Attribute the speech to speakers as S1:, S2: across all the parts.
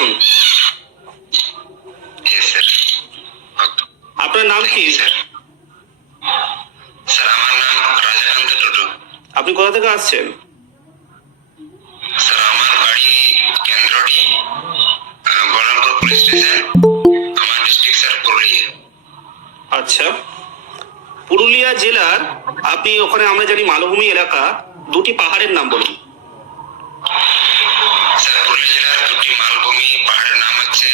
S1: আসুন। আপনার নাম কি?
S2: স্যার স্যার আমার নাম রাজাকান্ত টুটু
S1: আপনি কোথা থেকে আসছেন?
S2: স্যার আমার বাড়ি কেন্দ্রটি বহরমপুর পুলিশ স্টেশন আমার ডিস্ট্রিক্ট স্যার পুরুলিয়া।
S1: আচ্ছা। পুরুলিয়া জেলার আপনি ওখানে আমরা জানি মালভূমি এলাকা দুটি পাহাড়ের নাম বলুন।
S2: স্যার পুরুলিয়া জেলার দুটি মালভূমি পাহাড়ের নাম হচ্ছে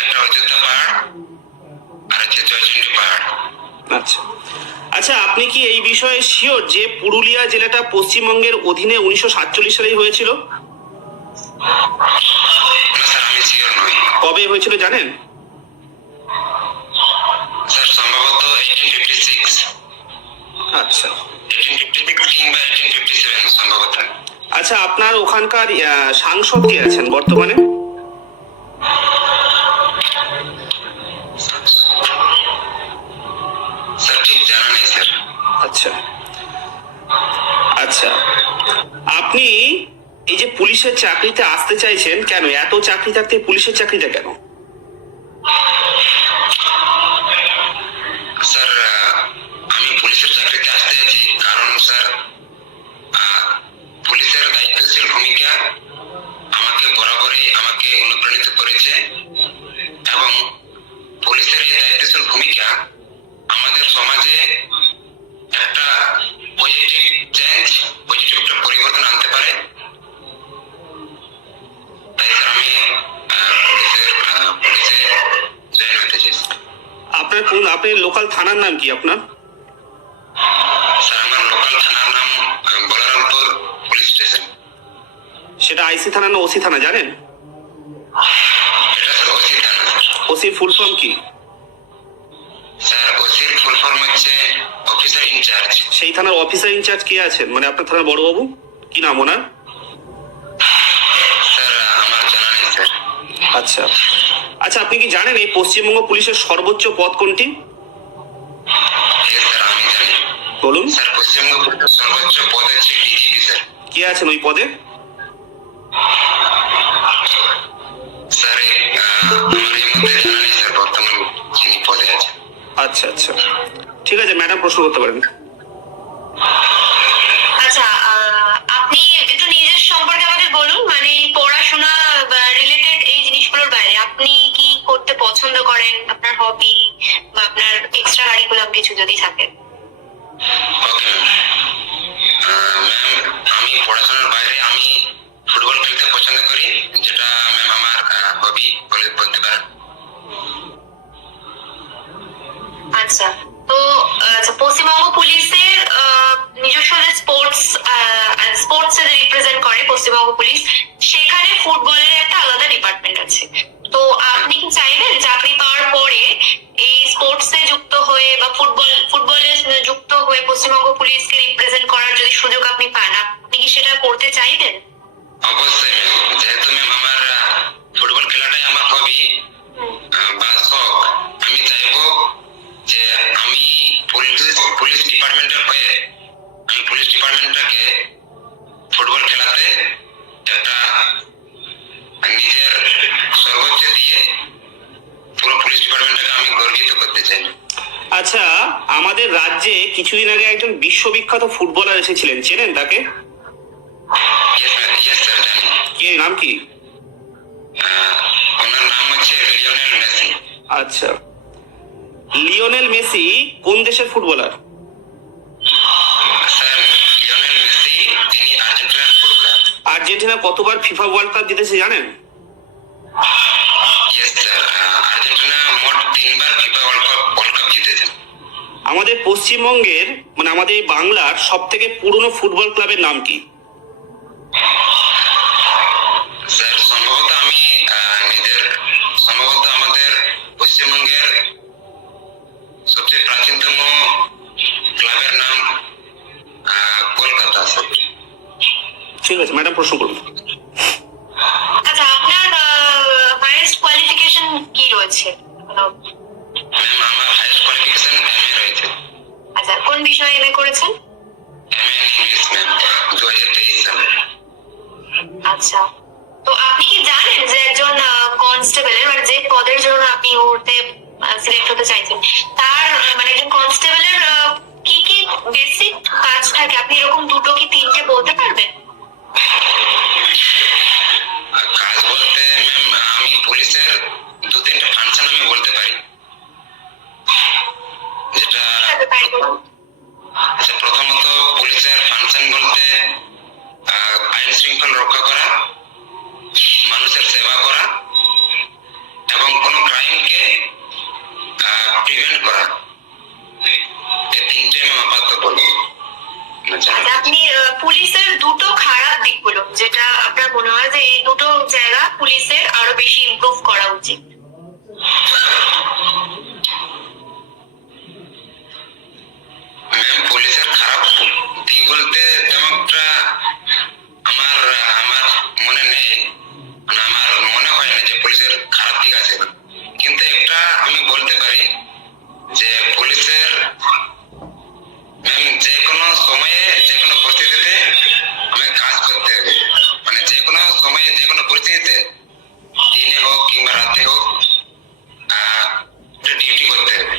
S2: একটা অযোধ্যা পাহাড় আর হচ্ছে জয়চন্ডী পাহাড়
S1: আচ্ছা আচ্ছা আপনি কি এই বিষয়ে শিওর যে পুরুলিয়া জেলাটা পশ্চিমবঙ্গের অধীনে উনিশশো সাতচল্লিশ সালেই হয়েছিল? কবে হয়েছিল জানেন? আচ্ছা। আচ্ছা আপনার ওখানকার সাংসদ কে আছেন বর্তমানে? পুলিশের চাকরিতে আসতে চাইছেন কেন? এত চাকরি থাকতে পুলিশের চাকরিটা কেন?
S2: বরাবরই আমাকে অনুপ্রাণিত করেছে এবং পুলিশের এই ভূমিকা আমাদের সমাজে একটা পজিটিভ পরিবর্তন আনতে পারে তাই স্যার আমি আহ, পুলিশের আহ, পুলিশে জয়েন হতে চাই
S1: আপনার কোন আপনি লোকাল থানার নাম কি আপনার? সেটা আইসি থানা না ওসি থানা জানেন? ওসির ফুল ফর্ম কি? সেই থানার অফিসার ইনচার্জ কে আছেন? মানে আপনার থানার বড়বাবু? কি নাম ওনার? আচ্ছা। আচ্ছা আপনি কি জানেন এই পশ্চিমবঙ্গ পুলিশের সর্বোচ্চ পদ কোনটি? বলুন।
S2: স্যার পশ্চিমবঙ্গ পুলিশের সর্বোচ্চ পদ হচ্ছে ডিজিপি স্যার।
S1: কে আছেন ওই পদে? আচ্ছা আচ্ছা। ঠিক আছে ম্যাডাম প্রশ্ন করতে পারেন
S3: আচ্ছা আহ, আপনি একটু নিজের সম্পর্কে আমাদের বলুন মানে এই পড়াশোনা রিলেটেড এই জিনিসগুলোর বাইরে আপনি কি করতে পছন্দ করেন হবি বা আপনার এক্সট্রা কারিকুলাম কিছু যদি থাকে
S2: আমি পড়াশোনার বাইরে আমি ফুটবল খেলতে পছন্দ করি যেটা ম্যাম আমার হবি বলে বলতে পারেন।
S3: আচ্ছা তো আচ্ছা পশ্চিমবঙ্গ পুলিশের নিজস্ব যে স্পোর্টস স্পোর্টস রিপ্রেজেন্ট করে পশ্চিমবঙ্গ পুলিশ সেখানে ফুটবলের একটা আলাদা ডিপার্টমেন্ট আছে। পশ্চিমবঙ্গ পুলিশকে রিপ্রেজেন্ট করার যদি সুযোগ আপনি পান আপনি কি সেটা করতে চাইবেন?
S2: অবশ্যই ম্যাম যেহেতু ম্যাম আমার আহ, ফুটবল খেলাটাই আমার হবি বা শখ আমি চাইব যে আমি পুলিশ পুলিশ ডিপার্টমেন্টের হয়ে আমি পুলিশ ডিপার্টমেন্টটাকে ফুটবল খেলাতে একটা নিজের সর্বোচ্চ দিয়ে পুরো পুলিশ ডিপার্টমেন্টটাকে আমি গর্বিত করতে চাই
S1: আচ্ছা আমাদের রাজ্যে কিছুদিন আগে একজন বিশ্ববিখ্যাত ফুটবলার এসেছিলেন। চেনেন তাকে? কে নাম কি?
S2: ওনার নাম হচ্ছে লিওনেল মেসি।
S1: আচ্ছা। লিওনেল মেসি কোন দেশের ফুটবলার? আর্জেন্টিনা কতবার ফিফা ওয়ার্ল্ড কাপ জিতেছে জানেন?
S2: আর্জেন্টিনা
S1: আমাদের পশ্চিমবঙ্গের মানে আমাদের এই বাংলার সব থেকে পুরনো ফুটবল ক্লাবের নাম কি?
S2: স্যার সম্ভবত আমি নিজের সম্ভবত আমাদের পশ্চিমবঙ্গের সবচেয়ে প্রাচীনতম ক্লাবের নাম কলকাতা স্যার
S1: ঠিক আছে ম্যাডাম প্রশ্ন করুন
S3: আচ্ছা আপনার হাইয়েস্ট কোয়ালিফিকেশন কি রয়েছে
S2: ম্যাম আমার হাইস্ট কোয়ালিফিকেশন এম এ রয়েছে
S3: আচ্ছা কোন বিষয়ে এমএ করেছেন
S2: এম এ ইংলিশ ম্যাম দু হাজার তেইশ সালে
S3: আচ্ছা তো আপনি কি জানেন যে একজন কনস্টেবলের মানে যে পদের জন্য আপনি এই মুহূর্তে সিলেক্ট হতে চাইছেন তার আহ, মানে একজন কনস্টেবলের কি কি বেসিক কাজ থাকে আপনি এরকম দুটো কি তিনটে বলতে পারবেন
S2: কাজ বলতে ম্যাম আমি পুলিশের দু তিনটা ফাংশন আমি বলতে পারি যেটা। আচ্ছা প্রথমত পুলিশের ফাংশন বলতে আইন শৃঙ্খল রক্ষা করা আচ্ছা
S3: আপনি পুলিশের দুটো খারাপ দিকগুলো যেটা আপনার মনে হয় যে এই দুটো জায়গা পুলিশের আরও বেশি ইমপ্রুভ করা উচিত?
S2: পুলিশের খারাপ দিক বলতে তেমন একটা আমার আমার মনে নেই মানে আমার মনে হয় না যে পুলিশের খারাপ দিক আছে কিন্তু একটা আমি বলতে পারি যে পুলিশের ম্যাম যে কোনো সময়ে যে কোনো পরিস্থিতিতে আমাকে কাজ করতে হবে মানে যে কোনো সময়ে যে কোনো পরিস্থিতিতে দিনে হোক কিংবা রাতে হোক ডিউটি করতে হবে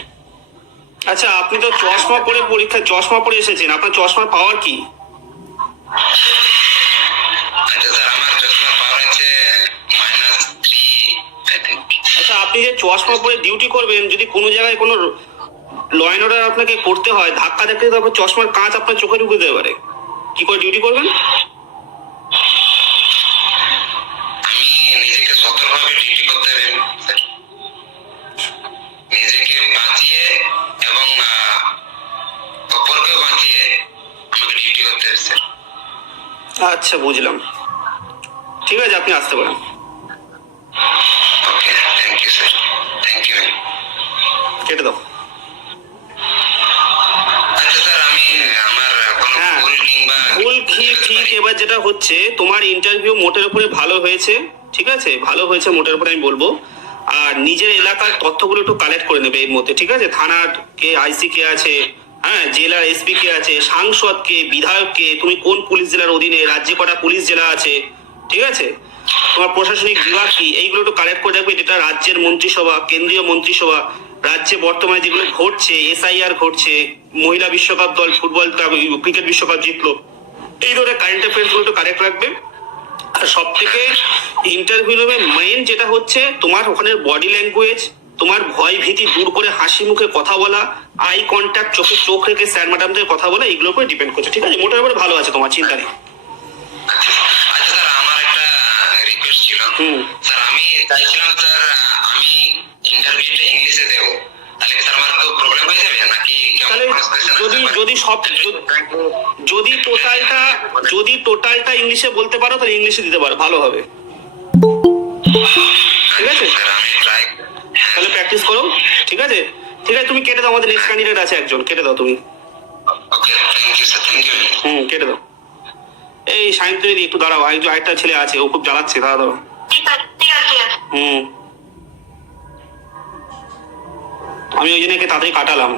S1: আচ্ছা আপনি তো চশমা পরে পরীক্ষা চশমা পরে এসেছেন। আপনার চশমার পাওয়ার কি?
S2: আচ্ছা
S1: আচ্ছা আপনি যে চশমা পরে ডিউটি করবেন যদি কোনো জায়গায় কোনো লয়েন অর্ডার আপনাকে করতে হয় ধাক্কা দেখতে তারপর চশমার কাঁচ আপনার চোখে ঢুকে দিতে পারে। কি করে ডিউটি করবেন? আচ্ছা বুঝলাম। ঠিক আছে আপনি আসতে পারেন।
S2: Okay thank you sir thank you
S1: কেটে দাও।
S2: আচ্ছা
S1: হ্যাঁ।
S2: ভুল
S1: ঠিক এবার যেটা হচ্ছে তোমার ইন্টারভিউ মোটের উপরে ভালো হয়েছে ঠিক আছে? ভালো হয়েছে মোটের উপরে আমি বলব। আর নিজের এলাকার তথ্যগুলো একটু কালেক্ট করে নেবে এর মধ্যে ঠিক আছে? থানার কে আইসি কে আছে হ্যাঁ জেলার এসপি কে আছে সাংসদ কে বিধায়ক কে তুমি কোন পুলিশ জেলার অধীনে, রাজ্যে কটা পুলিশ জেলা আছে, ঠিক আছে? তোমার প্রশাসনিক বিভাগ কি? এইগুলো একটু কালেক্ট করে রাখবে যেটা রাজ্যের মন্ত্রিসভা, কেন্দ্রীয় মন্ত্রিসভা, রাজ্যে বর্তমানে যেগুলো ঘটছে এসআইআর ঘটছে, মহিলা বিশ্বকাপ দল, ফুটবল ক্রিকেট বিশ্বকাপ জিতলো, এই ধরনের কারেন্ট অ্যাফেয়ার্সগুলো একটু কারেক্ট রাখবে। আর সব থেকে ইন্টারভিউ মেইন যেটা হচ্ছে, তোমার ওখানে বডি ল্যাঙ্গুয়েজ তোমার ভয় ভীতি দূর করে হাসি মুখে কথা বলা আই কন্ট্যাক্ট চোখে চোখ রেখে স্যার ম্যাডামদের কথা বলা এগুলোর উপরে ডিপেন্ড করছে ঠিক আছে? মোটার উপরে ভালো আছে তোমার চিন্তা নেই।
S2: আচ্ছা স্যার আমি চাইছিলাম স্যার আমি ইন্টারভিউটা ইংলিশে দেব। তাহলে স্যার আমার তো প্রবলেম হয়ে যাবে? নাকি কেমন
S1: তাহলে
S2: process আছে?
S1: যদি
S2: স্যার?
S1: যদি সব যদি টোটালটা যদি টোটালটা ইংলিশে বলতে পারো তাহলে ইংলিশে দিতে পারো ভালো হবে। ঠিক আছে?
S2: স্যার আমি ট্রাই
S1: প্র্যাকটিস করো ঠিক আছে? ঠিক আছে তুমি কেটে দাও আমাদের নেক্সট ক্যান্ডিডেট আছে একজন কেটে দাও তুমি। হুম কেটে দাও। এই সায়ন্ত একটু দাঁড়াও একজন আরেকটা ছেলে আছে ও খুব জ্বালাচ্ছে দাঁড়া দাঁড়াও। হুম। আমি ওই জন্য তাড়াতাড়ি কাটালাম।